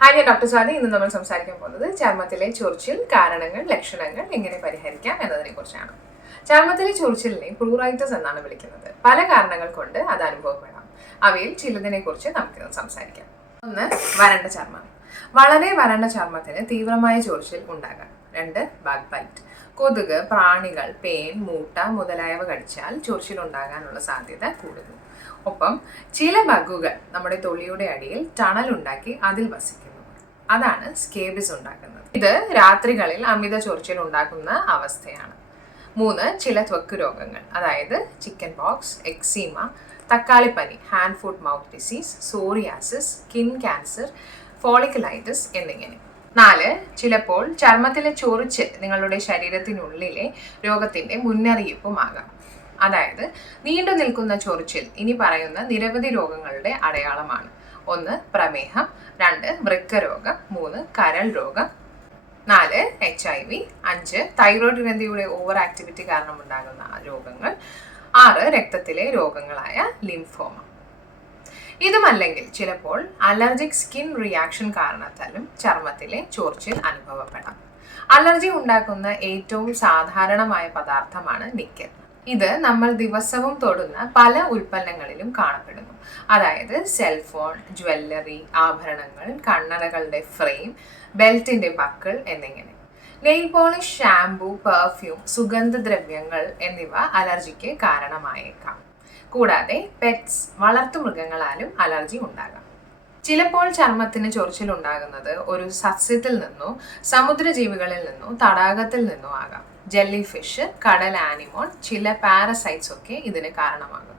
Hi doctor Swathi. ഇന്ന് നമ്മൾ സംസാരിക്കാൻ പോകുന്നത് ചർമ്മത്തിലെ ചൊറിച്ചിൽ കാരണങ്ങൾ ലക്ഷണങ്ങൾ എങ്ങനെ പരിഹരിക്കാം എന്നതിനെ കുറിച്ചാണ് ചർമ്മത്തിലെ ചൊറിച്ചിലിനെ പ്രൂറൈറ്റസ് എന്നാണ് വിളിക്കുന്നത്. പല കാരണങ്ങൾ കൊണ്ട് അത് അനുഭവപ്പെടാം. അവയിൽ ചിലതിനെ കുറിച്ച് നമുക്കിന്ന് സംസാരിക്കാം. ഒന്ന് വരണ്ട ചർമ്മം. വളരെ വരണ്ട ചർമ്മത്തിന് തീവ്രമായ ചൊറിച്ചിൽ ഉണ്ടാകാം. രണ്ട് ബാക്ക് ബൈറ്റ് കൊതുക് പ്രാണികൾ പേൻ മൂട്ട മുതലായവ കടിച്ചാൽ ചൊറിച്ചിൽ ഉണ്ടാകാനുള്ള സാധ്യത കൂടുന്നു. ഒപ്പം ചില ബഗുകൾ നമ്മുടെ തൊലിയുടെ അടിയിൽ ടണൽ ഉണ്ടാക്കി അതിൽ വസിക്കുന്നു അതാണ് സ്കേബിസ് ഉണ്ടാക്കുന്നത്. ഇത് രാത്രികളിൽ അമിത ചൊറിച്ചിൽ ഉണ്ടാക്കുന്ന അവസ്ഥയാണ്. മൂന്ന് ചില ത്വക്ക് രോഗങ്ങൾ. അതായത് chicken pox eczema തക്കാളിപ്പനി hand food mouth disease psoriasis skin cancer folliculitis എന്നിങ്ങനെ. നാല് ചിലപ്പോൾ ചർമ്മത്തിലെ ചൊറിച്ച് നിങ്ങളുടെ ശരീരത്തിനുള്ളിലെ രോഗത്തിന്റെ മുന്നറിയിപ്പുമാകാം. അതായത് നീണ്ടു നിൽക്കുന്ന ചൊറിച്ചിൽ ഇനി പറയുന്ന നിരവധി രോഗങ്ങളുടെ അടയാളമാണ്. ഒന്ന് പ്രമേഹം. രണ്ട് വൃക്കരോഗം. മൂന്ന് കരൾ രോഗം. നാല് എച്ച് ഐ വി അഞ്ച് തൈറോയ്ഡ് ഗ്രന്ഥിയുടെ ഓവർ ആക്ടിവിറ്റി കാരണം ഉണ്ടാകുന്ന രോഗങ്ങൾ. ആറ് രക്തത്തിലെ രോഗങ്ങളായ ലിംഫോമ ഇതുമല്ലെങ്കിൽ ചിലപ്പോൾ അലർജിക് സ്കിൻ റിയാക്ഷൻ കാരണത്താലും ചർമ്മത്തിലെ ചൊറിച്ചിൽ അനുഭവപ്പെടാം. അലർജി ഉണ്ടാക്കുന്ന ഏറ്റവും സാധാരണമായ പദാർത്ഥമാണ് നിക്കൽ. ഇത് നമ്മൾ ദിവസവും തൊടുന്ന പല ഉൽപ്പന്നങ്ങളിലും കാണപ്പെടുന്നു. അതായത് സെൽഫോൺ ജ്വല്ലറി ആഭരണങ്ങൾ കണ്ണടകളുടെ ഫ്രെയിം ബെൽറ്റിന്റെ ബക്കിൾ എന്നിങ്ങനെ. നെയിൽ പോളിഷ് ഷാംപൂ പെർഫ്യൂം സുഗന്ധദ്രവ്യങ്ങൾ എന്നിവ അലർജിക്ക് കാരണമായേക്കാം. കൂടാതെ പെറ്റ്സ് വളർത്തുമൃഗങ്ങളാലും അലർജി ഉണ്ടാകാം. ചിലപ്പോൾ ചർമ്മത്തിന് ചൊറിച്ചിലുണ്ടാകുന്നത് ഒരു സസ്യത്തിൽ നിന്നോ സമുദ്രജീവികളിൽ നിന്നോ തടാകത്തിൽ നിന്നോ ആകാം. ജെല്ലി ഫിഷ് കടൽ ആനിമോൺ ചില പാരസൈറ്റ്സ് ഒക്കെ ഇതിന് കാരണമാകും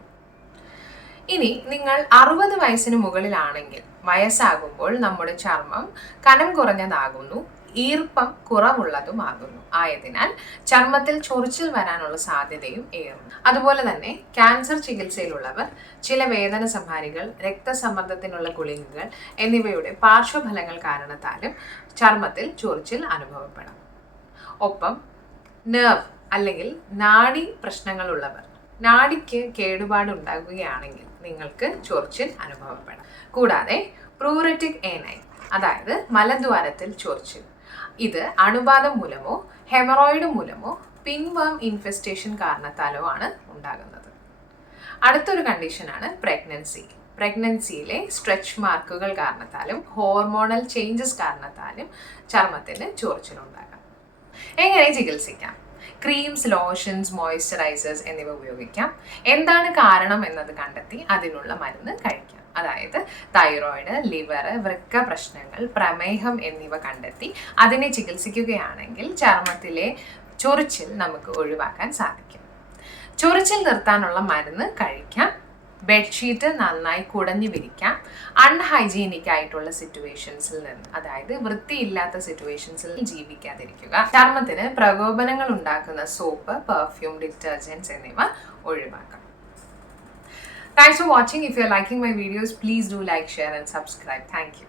ഇനി നിങ്ങൾ അറുപത് വയസ്സിന് മുകളിലാണെങ്കിൽ വയസ്സാകുമ്പോൾ നമ്മുടെ ചർമ്മം കനം കുറഞ്ഞതാകുന്നു ഈർപ്പം കുറവുള്ളതുമാകുന്നു. ആയതിനാൽ ചർമ്മത്തിൽ ചൊറിച്ചിൽ വരാനുള്ള സാധ്യതയും ഏറുന്നു. അതുപോലെ തന്നെ ക്യാൻസർ ചികിത്സയിലുള്ളവർ ചില വേദന സംഹാരികൾ രക്തസമ്മർദ്ദത്തിനുള്ള ഗുളികകൾ എന്നിവയുടെ പാർശ്വഫലങ്ങൾ കാരണത്താലും ചർമ്മത്തിൽ ചൊറിച്ചിൽ അനുഭവപ്പെടാം. ഒപ്പം നെർവ് അല്ലെങ്കിൽ നാഡി പ്രശ്നങ്ങളുള്ളവർ. നാഡിക്ക് കേടുപാട് ഉണ്ടാകുകയാണെങ്കിൽ നിങ്ങൾക്ക് ചൊറിച്ചിൽ അനുഭവപ്പെടാം. കൂടാതെ പ്രൂററ്റിക് ഏനൈൻ അതായത് മലദ്വാരത്തിൽ ചൊറിച്ചിൽ. ഇത് അണുബാധ മൂലമോ ഹെമറോയിഡ് മൂലമോ പിൻവാം ഇൻഫെസ്റ്റേഷൻ കാരണത്താലോ ആണ് ഉണ്ടാകുന്നത്. അടുത്തൊരു കണ്ടീഷനാണ് പ്രഗ്നൻസി പ്രഗ്നൻസിയിലെ സ്ട്രെച്ച് മാർക്കുകൾ കാരണത്താലും ഹോർമോണൽ ചേഞ്ചസ് കാരണത്താലും ചർമ്മത്തിന് ചൊറിച്ചിലുണ്ടാകാം. എങ്ങനെ ചികിത്സിക്കാം? ക്രീംസ് ലോഷൻസ് മോയ്സ്ചറൈസേഴ്സ് എന്നിവ ഉപയോഗിക്കാം. എന്താണ് കാരണം എന്നത് കണ്ടെത്തി അതിനുള്ള മരുന്ന് കഴിക്കാം. അതായത് തൈറോയിഡ് ലിവർ വൃക്ക പ്രശ്നങ്ങൾ പ്രമേഹം എന്നിവ കണ്ടെത്തി അതിനെ ചികിത്സിക്കുകയാണെങ്കിൽ ചർമ്മത്തിലെ ചൊറിച്ചിൽ നമുക്ക് ഒഴിവാക്കാൻ സാധിക്കും. ചൊറിച്ചിൽ നിർത്താനുള്ള മരുന്ന് കഴിക്കാം. ബെഡ്ഷീറ്റ് നന്നായി കുടഞ്ഞു വിരിക്കാം. അൺഹൈജീനിക് ആയിട്ടുള്ള സിറ്റുവേഷൻസിൽ നിന്ന് അതായത് വൃത്തിയില്ലാത്ത സിറ്റുവേഷൻസിൽ ജീവിക്കാതിരിക്കുക. ചർമ്മത്തിന് പ്രകോപനങ്ങൾ ഉണ്ടാക്കുന്ന സോപ്പ് പെർഫ്യൂം ഡിറ്റർജൻസ് എന്നിവ ഒഴിവാക്കാം. Thanks for watching if you are liking my videos please do like share and subscribe thank you.